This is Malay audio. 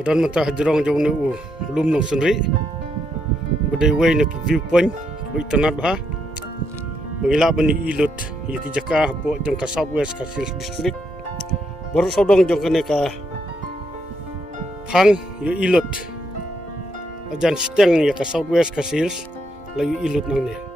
Adan mata hajrong jong ne lum nong senri. Badai way nak viewpoint bai tanat bah. Mengilap bani ilut yaki jaka po jong ka Southwest ka Hills District. Baru sodong jong kene ka phang yo ilut. Ajan steng ya ka Southwest ka Hills la yo ilut nang ne.